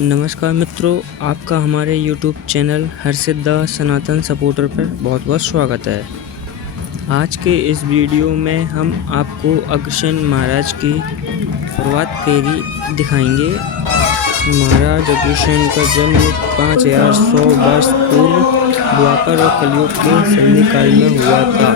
नमस्कार मित्रों, आपका हमारे YouTube channel Harshit the Sanatan supporter पर बहुत बहुत स्वागत है। आज के इस वीडियो में हम आपको अग्रसेन महाराज की प्रभात फेरी दिखाएंगे। महाराज अग्रसेन का जन्म 5100 वर्ष पूर्व द्वापर और कलयुग के संधिकाल में हुआ था।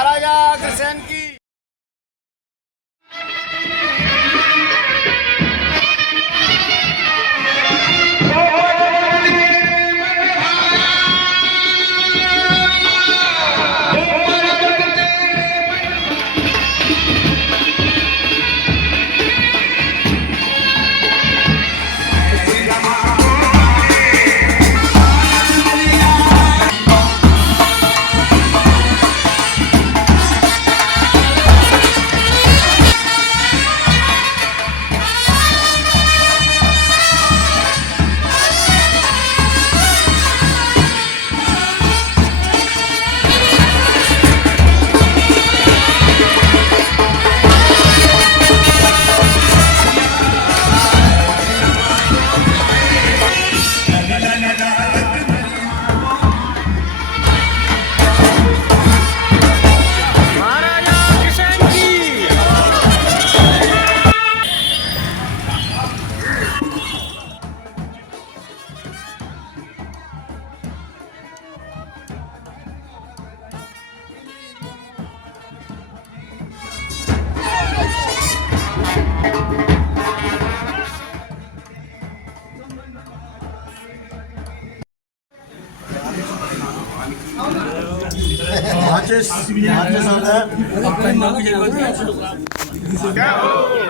महाराजा अग्रसेन की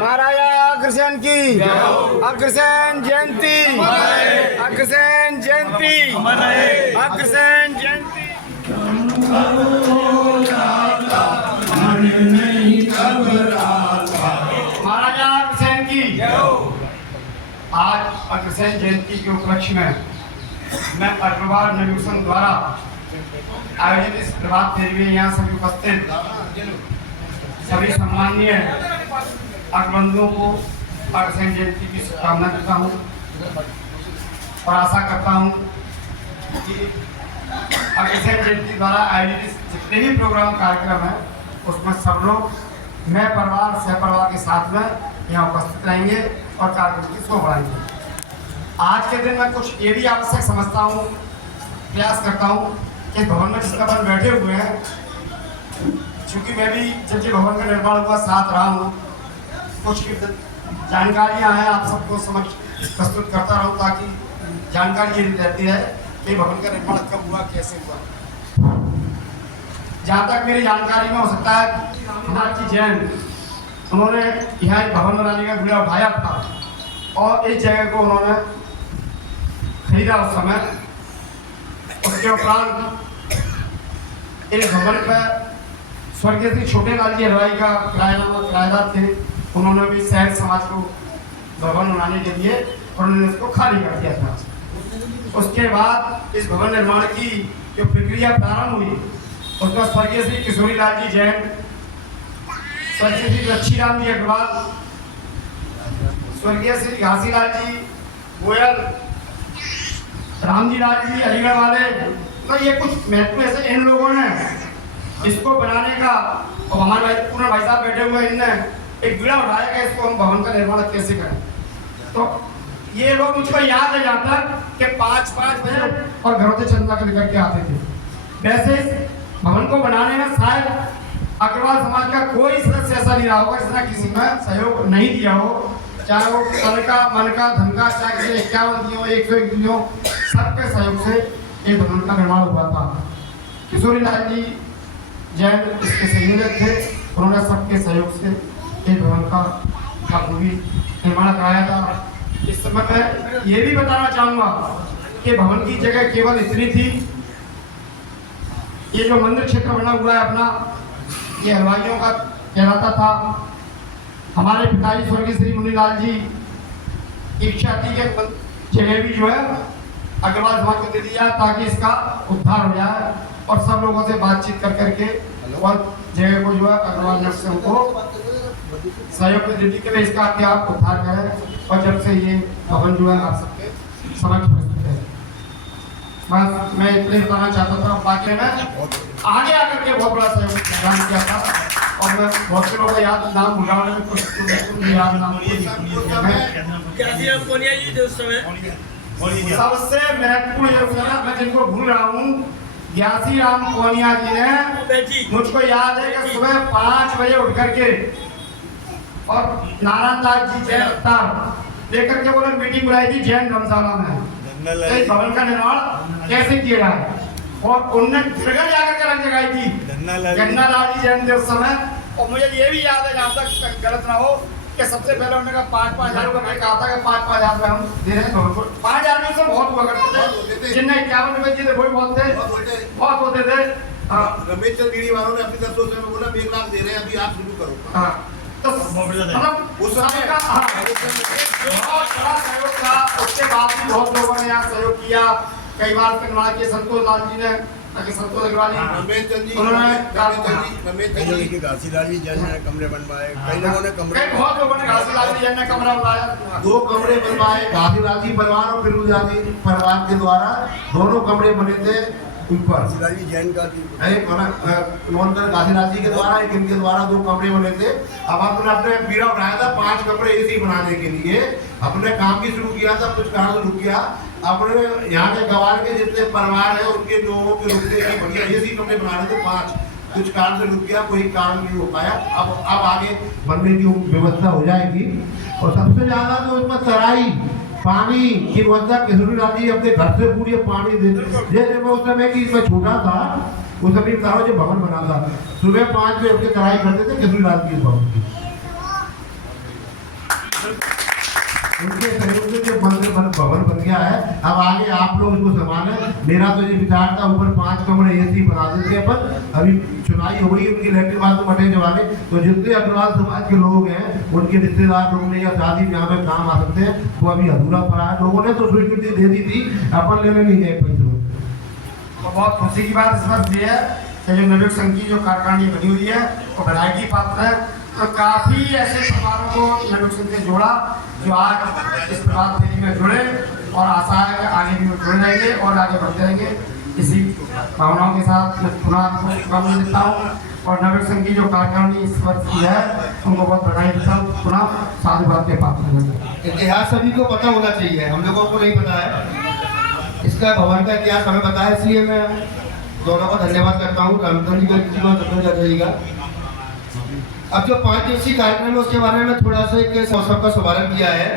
महाराजा अग्रसेन की अग्रसेन जयंती अग्रसेन जयंती अग्रसेन जयंती। महाराजा अग्रसेन की आज अग्रसेन जयंती के उपलक्ष्य में मैं अग्रवाल नगर द्वारा आयोजित इस प्रभात फेरी में यहाँ सभी उपस्थित सभी सम्माननीय अग्रबंधुओं को अग्रसेन जयंती की शुभकामना करता हूँ और आशा करता हूँ कि अग्रसेन जयंती द्वारा आयोजित जितने भी प्रोग्राम कार्यक्रम है उसमें सब लोग मैं परिवार सह परिवार के साथ में यहाँ उपस्थित रहेंगे और कार्यक्रम की शोभा बढ़ाएंगे। आज के दिन मैं कुछ ये भी आवश्यक समझता हूँ, प्रयास करता हूँ कि भवन में जिसका अपन बैठे हुए हैं, क्योंकि मैं भी जब ये भवन का निर्माण हुआ साथ रहा हूँ, कुछ जानकारियाँ हैं आप सबको समक्ष प्रस्तुत करता रहूँ ताकि जानकारी ये रहती है कि भवन का निर्माण कब हुआ, कैसे हुआ। जहाँ तक मेरी जानकारी में हो सकता है महाराज जी जैन उन्होंने यहाँ एक भवन बनाने का गुड़ा उठाया था और इस जगह को उन्होंने खरीदा उस समय। उसके उपरांत इस भवन पर स्वर्गीय श्री छोटे लाल जी हलवाई का किराएदार थे, उन्होंने भी शहर समाज को भवन बनाने के लिए उन्होंने इसको खाली कर दिया था। उसके बाद इस भवन निर्माण की जो प्रक्रिया प्रारंभ हुई उसमें स्वर्गीय श्री किशोरी लाल जी जैन, स्वर्गीय श्री लक्ष्मी राम जी अग्रवाल, स्वर्गीय श्री घासीलाल जी गोयल, रामजी लाल जी अलीगढ़ वाले, तो ये कुछ महत्व ऐसे इन लोगों ने इसको बनाने का, और हमारे भाई पूर्ण भाई साहब बैठे हुए, इनने एक बीड़ा उठाया कि इसको हम भवन का निर्माण कैसे करें। तो ये लोग, मुझको याद है यहाँ तक कि 5-5 बजे और घरों से चंदा लेकर के आते थे। वैसे इस भवन को बनाने में शायद अग्रवाल समाज का कोई सदस्य ऐसा नहीं रहा होगा जिसने किसी में सहयोग नहीं दिया हो, चाहे वो तन का, मन का, धन का, चाहे 51 दियो, 101 दियो, सबके सहयोग से ये भवन का निर्माण हुआ था। किशोरी लाल जी जैन इसके संयोजक थे, उन्होंने सबके सहयोग से ये भवन का बखूबी निर्माण कराया था। इस समय मैं ये भी बताना चाहूँगा कि भवन की जगह केवल इतनी थी, ये जो मंदिर क्षेत्र बना हुआ है अपना, ये हलवाइयों का कहलाता था। हमारे पिताजी स्वर्गीय श्री मुनीलाल जी की इच्छा थी कि जगह भी जो है अग्रवाल समाज को दे दिया ताकि इसका उद्धार हो जाए, और सब लोगों से बातचीत कर करके और जगह को जो है अग्रवाल नगर से हमको सहयोग की दीदी के लिए इसका क्या उद्धार करें, और जब से ये भवन जो है आप सबके समक्ष प्रस्तुत है। बस मैं इतने बताना चाहता था, बाकी में आगे आकर के बहुत बड़ा सहयोग प्रदान किया था, और मैं बहुत से लोगों का याद नाम भूल रहा हूँ, कुछ याद नाम सबसे महत्वपूर्ण योजना मैं जिनको भूल रहा हूँ, ग्यासी राम कोनिया जी ने, मुझको याद है कि सुबह 5 बजे उठ करके और नारायण दास जी जैन अवतार लेकर के बोले मीटिंग बुलाई थी जैन धर्मशाला में, इस भवन का निर्माण कैसे किया जाए, और उनने फिगर जाकर के रख जगाई थी गन्ना लाल जी जैन देव समय। और मुझे ये भी याद है, जहाँ तक गलत ना हो, कि सबसे पहले उन्होंने कहा 5-5 हज़ार रुपये कहा था कि 5-5 हज़ार रुपये हम दे रहे हैं भवन को। 5 हज़ार में से बहुत हुआ करते थे, जिनने 51 रुपये दिए थे वही बहुत होते थे। रमेश चंद गिरी वालों ने अपनी तरफ से बोला 1 लाख दे रहे हैं, अभी आप शुरू करो। तो मतलब उस समय का बहुत बड़ा सहयोग था। उसके बाद भी बहुत लोगों ने यहाँ सहयोग किया, कई बार उसके निर्माण किए। संतोष लाल जी ने, संतोष अग्रवाल जी, रमेश चंद जी के घासीलाल जी जैन ने कमरे बनवाए, कई लोगों ने कमरे, बहुत लोगों ने घासीलाल जी जैन ने कमरा बनवाया, 2 कमरे बनवाए घासीलाल जी परिवार और फिरोज जी परिवार के द्वारा, दोनों कमरे बने थे ऊपर। घासीलाल जी जैन का घासीलाल जी के द्वारा, एक इनके द्वारा 2 कमरे बने थे। अब आपने अपने बीड़ा उठाया था 5 कमरे एसी बनाने के लिए, अपने काम भी शुरू किया था, कुछ काम शुरू किया। अपने यहाँ के गवार के जितने परिवार है उनके लोगों के रुकने की बढ़िया एसी कमरे बना रहे थे 5, कुछ कारण से रुक गया, कोई काम नहीं हो पाया। अब आगे बनने की व्यवस्था हो जाएगी। और सबसे ज्यादा तो इसमें चराई पानी की व्यवस्था किशोरी लाल जी अपने घर से पूरी पानी देते। जैसे मैं उस समय की मैं छोटा था, उस समय बता रहा हूँ जब भवन बना था, सुबह 5 बजे उठ के चराई करते थे किशोरी लाल जी भवन की। उनके सहयोग से जो मंदिर भवन बन गया है। अब आगे आप लोग इसको संभालें। मेरा तो ये विचार था ऊपर 5 कमरे एसी बना देते अपन। अभी चुनाई हो गई उनकी लैट्रिन बाथरूम बटे जवाने, तो जितने अग्रवाल समाज के लोग हैं उनके रिश्तेदार लोग ने या शादी ब्याह में काम आ सकते हैं, वो अभी अधूरा पड़ा है। लोगों ने तो स्वीकृति दे दी थी, अपन लेने नहीं गए पैसे। तो बहुत खुशी की बात इस वक्त ये है कि जो नवयुग संघ की जो कार्यकारिणी बनी हुई है वो बधाई की पात्र है। तो काफ़ी ऐसे परिवारों को नवयुग संघ से जोड़ा जो आज इस प्रभात फेरी में जुड़े, और आशा है कि आगे भी वो जुड़ जाएंगे और आगे बढ़ते रहेंगे। इसी भावनाओं के साथ मैं पुनः आपको शुभकामनाएं देता हूँ, और नवयुग संघ की जो कार्यकारिणी इस वर्ष की है उनको बहुत बधाई देता हूँ, पुनः साधुवाद के पात्र हैं। इतिहास सभी को पता होना चाहिए, हम लोगों को नहीं पता है इसका भवन का इतिहास हमें पता है, इसलिए मैं दोनों का धन्यवाद करता हूँ। रामचंद्र जी को अब जो 5 दिवसीय कार्यक्रम है उसके बारे में थोड़ा सा एक सबका शुभारंभ किया है।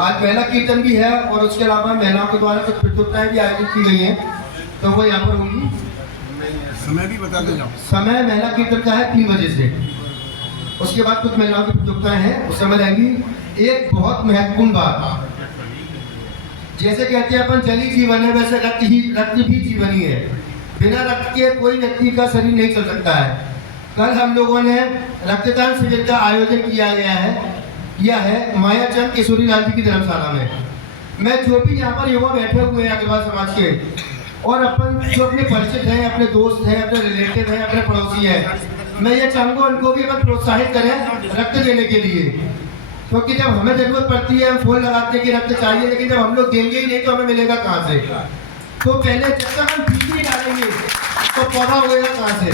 आज महिला कीर्तन भी है और उसके अलावा महिलाओं के द्वारा कुछ प्रतियोगिताएं भी आयोजित की गई हैं, तो वो यहाँ पर होंगी। समय भी बता दे जाओ। समय महिला कीर्तन का है 3 बजे से, उसके बाद कुछ महिलाओं की प्रतियोगिताएं हैं उस समय रहेंगी। एक बहुत महत्वपूर्ण बात, जैसे कहते हैं अपन जल ही जीवन है, वैसे रक्त भी जीवन ही है। बिना रक्त के कोई व्यक्ति का शरीर नहीं चल सकता है। कल हम लोगों ने रक्तदान शिविर का आयोजन किया है मायाचंद किशोरी लाल जी की धर्मशाला में। मैं जो भी यहाँ पर युवा बैठे हुए हैं अग्रवाल समाज के, और अपन जो अपने परिचित हैं, अपने दोस्त हैं, अपने रिलेटिव हैं, अपने पड़ोसी हैं, मैं ये चाहूँगा उनको भी अपन प्रोत्साहित करें रक्त देने के लिए। क्योंकि जब हमें जरूरत पड़ती है हम फोन लगाते हैं कि रक्त चाहिए, लेकिन जब हम लोग देंगे ही नहीं तो हमें मिलेगा कहाँ से। तो पहले जब तक हम बीज नहीं डालेंगे तो पौधा होगा कहाँ से।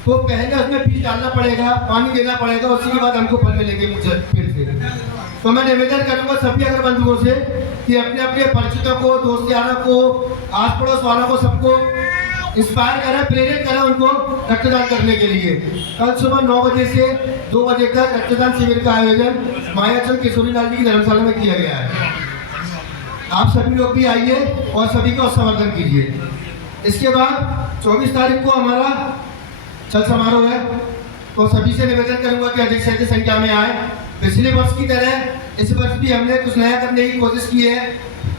तो पहले उसमें बीज डालना पड़ेगा, पानी देना पड़ेगा, उसी के बाद हमको फल मिलेंगे मुझे फिर से। तो मैं निवेदन करूंगा सभी अगर बंधुओं से कि अपने अपने परिचितों को, दोस्त यारों को, आस पड़ोस वालों को, सबको इंस्पायर करें, प्रेरित करें उनको रक्तदान करने के लिए। कल सुबह 9 बजे से 2 बजे तक रक्तदान शिविर का आयोजन मायाचंद किशोरी लाल जी की धर्मशाला में किया गया है। आप सभी लोग भी आइए और सभी का समर्थन कीजिए। इसके बाद 24 तारीख को हमारा छठ समारोह है, तो सभी से निवेदन करूंगा कि अधिक से अधिक संख्या में आए। पिछले वर्ष की तरह इस वर्ष भी हमने कुछ नया करने की कोशिश की है।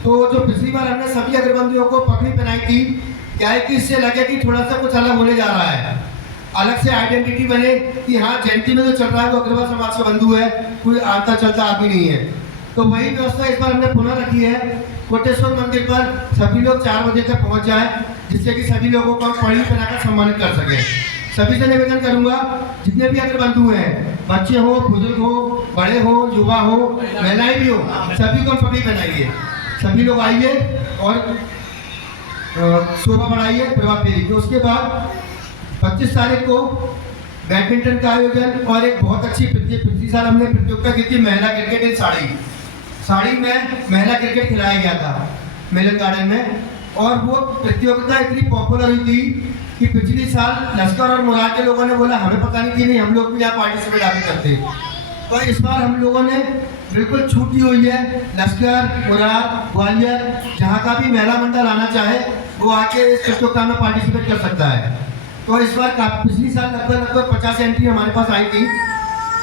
तो जो पिछली बार हमने सभी अगरबंदियों को पगड़ी पहनाई थी, क्या है कि इससे लगे कि थोड़ा सा कुछ अलग होने जा रहा है, अलग से आइडेंटिटी बने कि हाँ जयंती में जो चल रहा है वो अग्रवाल समाज का बंधु है, कोई आता चलता आदमी नहीं है। तो वही व्यवस्था इस बार हमने पुनः रखी है। कोटेश्वर मंदिर पर सभी लोग 4 बजे तक पहुंच जाए, जिससे कि सभी लोगों को हम पगड़ी पहनाकर सम्मानित कर सकें। सभी से निवेदन करूंगा, जितने भी अग्रबंधु हैं, बच्चे हो, बुजुर्ग हो, बड़े हो, युवा हो, महिलाएं भी हो, सभी को हम पगड़ी पहनाइए। सभी लोग आइए और शोभा बढ़ाइए प्रभात फेरी की। उसके बाद 25 तारीख को बैडमिंटन का आयोजन और एक बहुत अच्छी पिछली साल हमने प्रतियोगिता की थी महिला क्रिकेट इन साड़ी में महिला क्रिकेट खिलाया गया था मिलन गार्डन में। और वो प्रतियोगिता इतनी पॉपुलर हुई थी कि पिछली साल लश्कर और मुराद के लोगों ने बोला हमें पता नहीं कि नहीं हम लोग भी यहाँ पार्टिसिपेट आगे करते। तो इस बार हम लोगों ने बिल्कुल छूट दी हुई है, लश्कर, मुराद, ग्वालियर, जहाँ का भी महिला मंडल आना चाहे वो आके इस प्रतियोगिता में पार्टिसिपेट कर सकता है। तो इस बार पिछली साल लगभग 50 एंट्री हमारे पास आई थी,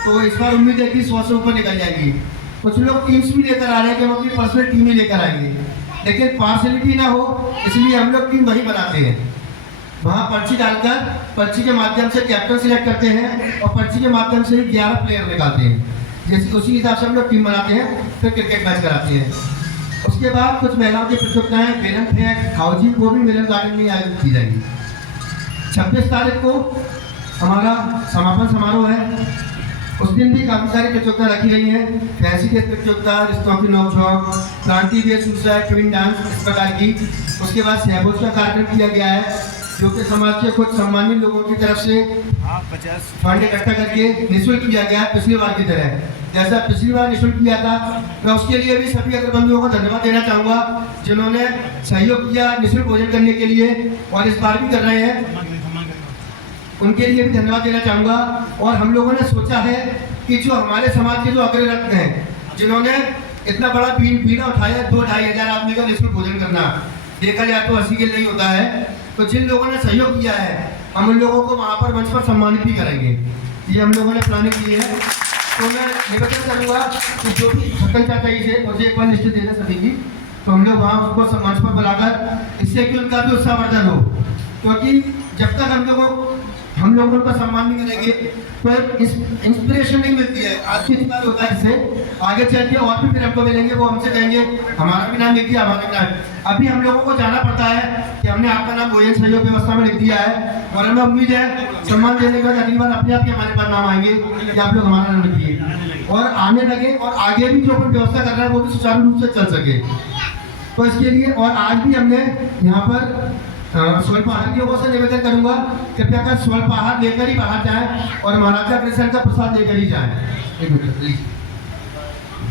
तो इस बार उम्मीद है कि 100 से ऊपर निकल जाएगी। कुछ लोग टीम्स भी लेकर आ रहे हैं कि हम अपनी पर्सनल टीम ही लेकर आएंगे, लेकिन पार्शलिटी ना हो इसलिए हम लोग टीम वही बनाते हैं। वहाँ पर्ची डालकर पर्ची के माध्यम से कैप्टन सिलेक्ट करते हैं और पर्ची के माध्यम से ही 11 प्लेयर निकालते हैं, जैसे उसी हिसाब से हम लोग टीम बनाते हैं, फिर क्रिकेट मैच कराते हैं। उसके बाद कुछ महिलाओं की प्रतियोगिताएं बेलन फेंक, खाउजी, वो भी मिलन गार्डन में आयोजित की जाएगी। 26 तारीख को हमारा समापन समारोह है, उस दिन भी काफ़ी सारी प्रतियोगिता रखी गई है। फैंसी के प्रतियोगिता, रिश्तों की नोकझोंक, क्रांति वीर सुसाइड, ट्विन डांस, इस प्रकार की। उसके बाद सहभोज का कार्यक्रम किया गया है, जो कि समाज के कुछ सम्मानित लोगों की तरफ से फंड इकट्ठा करके निःशुल्क किया गया है, पिछली बार की तरह। जैसा पिछली बार निःशुल्क किया था, मैं उसके लिए भी सभी अग्रबंधुओं को धन्यवाद देना चाहूँगा जिन्होंने सहयोग किया निःशुल्क भोजन करने के लिए, और इस बार भी कर रहे हैं, उनके लिए भी धन्यवाद देना चाहूँगा। और हम लोगों ने सोचा है कि जो हमारे समाज के जो अग्ररत्न हैं, जिन्होंने इतना बड़ा बीड़ा उठाया 2-2.5 हज़ार आदमी का निःशुल्क भोजन करना, देखा जाए तो 80 के नहीं होता है, तो जिन लोगों ने सहयोग किया है हम उन लोगों को वहाँ पर मंच पर सम्मानित भी करेंगे। ये हम लोगों ने प्लानिंग की है। तो मैं निवेदन करूँगा कि जो भी सकल चाचा जी से मुझे एक बार लिस्ट देना सभी की, तो हम लोग वहाँ उसको मंच पर बुलाकर, इससे कि उनका भी उत्साहवर्धन हो, क्योंकि जब तक हम लोग उनका सम्मान नहीं करेंगे तो इंस्पिरेशन नहीं मिलती है। आज की बात होता है, इससे आगे चल के और भी फिर हमको मिलेंगे, वो हमसे कहेंगे हमारा भी नाम लिख दिया, हमारा भी नाम। अभी हम लोगों को जाना पड़ता है कि हमने आपका नाम भोजन सहयोग व्यवस्था में लिख दिया है, और हमें उम्मीद है सम्मान देने के बाद अगली बार अपने आप ही हमारे पास नाम आएंगे कि आप लोग हमारा नाम लिखिए, और आने लगे, और आगे भी जो अपन व्यवस्था कर रहे हैं वो भी सुचारू रूप से चल सके। तो इसके लिए, और आज भी हमने यहाँ पर स्वल्पाहार के लोगों से निवेदन करूंगा, कृपया कर स्वल्पाहार लेकर ही बाहर जाएं और महाराजा अग्रसेन का प्रसाद लेकर ही जाएं। एक मिनट प्लीज।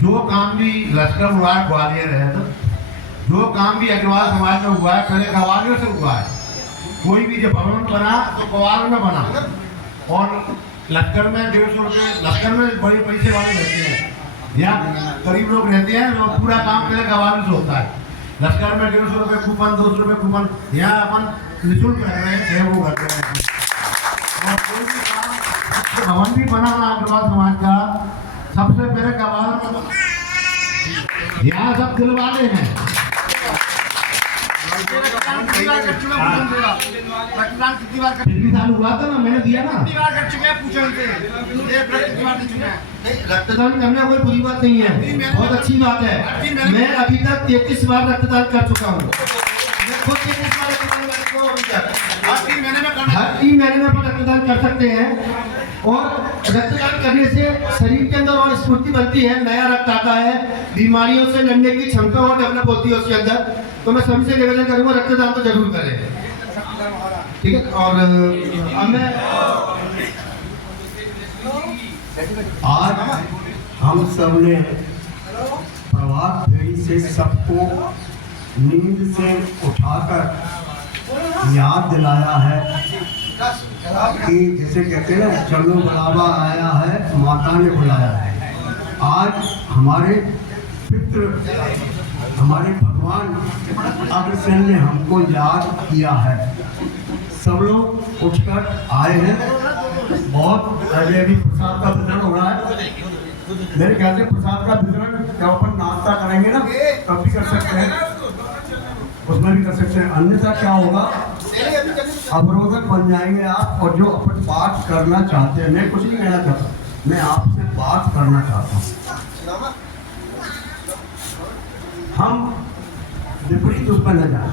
जो काम भी लश्कर मुराद ग्वालियर है, जो काम भी अग्रवाल समाज में हुआ है पहले ग्वालियर से हुआ है। कोई भी जो भवन बना तो ग्वालियर में बना, और लश्कर में 150 रुपये, लश्कर में बड़े पैसे वाले रहते हैं या गरीब लोग रहते हैं, और पूरा काम पहले ग्वालियर से होता है। लश्कर में 150 रुपये कूपन, 200 रुपये कूपन, यहाँ अपन निःशुल्क कर रहे हैं, वो करते हैं। और कोई भी काम भवन भी बना हुआ अग्रवाल समाज का, सबसे पहले ग्वालियर में, यहाँ सब दिलवाले हैं। पिछली साल हुआ था ना, मैंने दिया ना। रक्तदान करना कोई बुरी बात नहीं है, बहुत अच्छी बात है। मैं अभी तक 33 बार रक्तदान कर चुका हूँ। मैं खुद 33 बार रक्तदान कर चुका हूँ अभी तक। हर 3 महीने में अपन रक्तदान कर सकते हैं। और रक्तदान करने से शरीर के अंदर और स्फूर्ति बनती है, नया रक्त आता है, बीमारियों से लड़ने की क्षमता और डेवलप होती है उसके अंदर। तो मैं सभी से निवेदन करूंगा रक्तदान तो जरूर करें, ठीक है। और अब मैं आज हम सब ने प्रभात फेरी से सबको नींद से उठाकर याद दिलाया है कि जैसे कहते हैं ना, चलो बुलावा आया है, माता ने बुलाया है। आज हमारे पितृ, हमारे भगवान अग्रसेन ने हमको याद किया है। सब लोग उठकर आए हैं। बहुत पहले अभी प्रसाद का वितरण हो रहा है। मेरे ख्याल से प्रसाद का वितरण जब अपन नाश्ता करेंगे ना तब भी कर सकते हैं, उसमें भी कर सकते हैं। अन्यथा क्या होगा, अवरोधक बन जाएंगे आप। और जो अपन बात करना चाहते हैं, मैं कुछ नहीं कहना चाहता, मैं आपसे बात करना चाहता हूँ। हम विपरीत उस पर न जाए।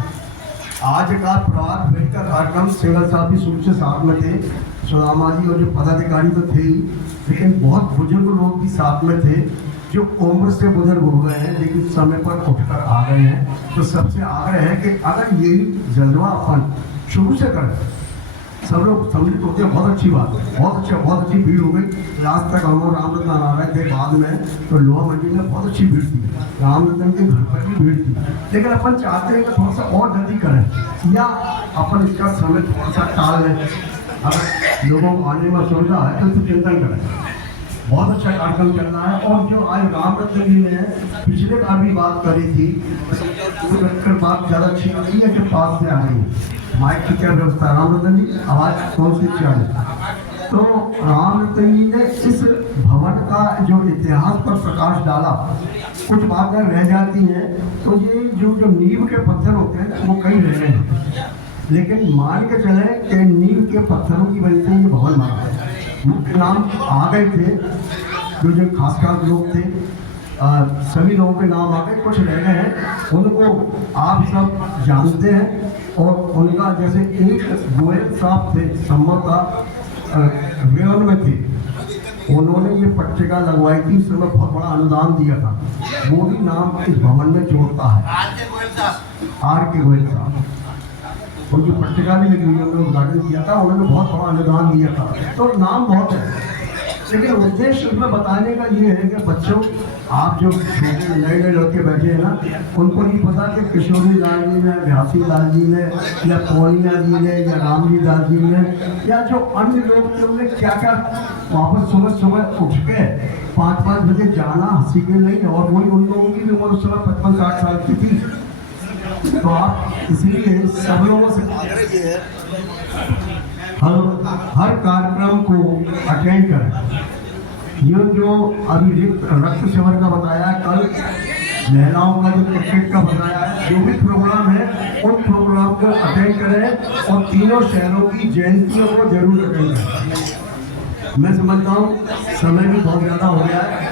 आज का प्रभात भेंट का कार्यक्रम सेवल साहब भी शुरू से साथ में थे, सुदामा जी और जो पदाधिकारी तो थे ही, लेकिन बहुत बुजुर्ग लोग भी साथ में थे जो उम्र से बुजुर्ग हो गए हैं लेकिन समय पर उठकर आ गए हैं। तो सबसे आग्रह है कि अगर यही जलवा अपन शुरू से करें, सब लोग सम्मिलित होते हैं, बहुत अच्छी बात है, बहुत अच्छी भीड़ हो गई। रात तक हम लोग राम रतन आ रहे थे, बाद में तो लोहा मंडी में बहुत अच्छी भीड़ थी, राम रतन के घर पर भी भीड़ थी। लेकिन अपन चाहते हैं कि थोड़ा सा और जल्दी करें या अपन इसका समय थोड़ा सा टाल लें। अगर लोगों को आने में सुविधा है तो इससे चिंतन करें। बहुत अच्छा कार्यक्रम चल रहा है। और जो आज राम रतन जी ने पिछले बार भी बात करी थी, बात ज़्यादा अच्छी नहीं है कि पास से आ रही है। माइक की क्या व्यवस्था, राम रतन जी आवाज़ कौन सी चाहिए? तो राम रतन जी ने इस भवन का जो इतिहास पर प्रकाश डाला, कुछ बातें रह जाती हैं। तो ये जो नींव के पत्थर होते हैं वो कई रह रहे हैं, लेकिन मान के चले कि नींव के पत्थरों की वजह से ये भवन बना है। मुख्य नाम आ गए थे, जो खास लोग थे, सभी लोगों के नाम आ गए, कुछ रह गए हैं, उनको आप सब जानते हैं। और उनका जैसे एक गोयल साहब थे, संभवतः वेवन में थे, उन्होंने ये पट्टिका लगवाई थी, उसमें बहुत बड़ा अनुदान दिया था, वो भी नाम इस भवन में जोड़ता है, आर के गोयल साहब। उनकी पट्टिका भी लगी हुई है, उन्होंने उद्घाटन किया था, उन्होंने बहुत बड़ा अनुदान दिया था। तो नाम बहुत है, लेकिन उद्देश्य उसमें बताने का ये है कि बच्चों, आप जो छोटे नए लड़के बैठे हैं ना, उनको नहीं पता कि किशोरी लाल जी ने, व्यासी लाल जी ने, या पौनिया जी ने, या रामजी दास जी ने, या जो अन्य लोग थे, उन्होंने क्या क्या वापस सुबह सुबह उठ के 5-5 बजे जाना हंसी के नहीं। और वही उन लोगों की भी उम्र उस समय 55-60 साल की थी। तो आप इसलिए सब लोगों से आग्रह ये है, हर कार्यक्रम को अटेंड करें। ये जो अभी रक्त शिविर का बताया है, कल महिलाओं का जो क्रिकेट का बताया है, जो भी प्रोग्राम है उन प्रोग्राम को अटेंड करें और तीनों शहरों की जयंतियों को जरूर अटेंड करें। मैं समझता हूँ समय भी बहुत ज़्यादा हो गया है।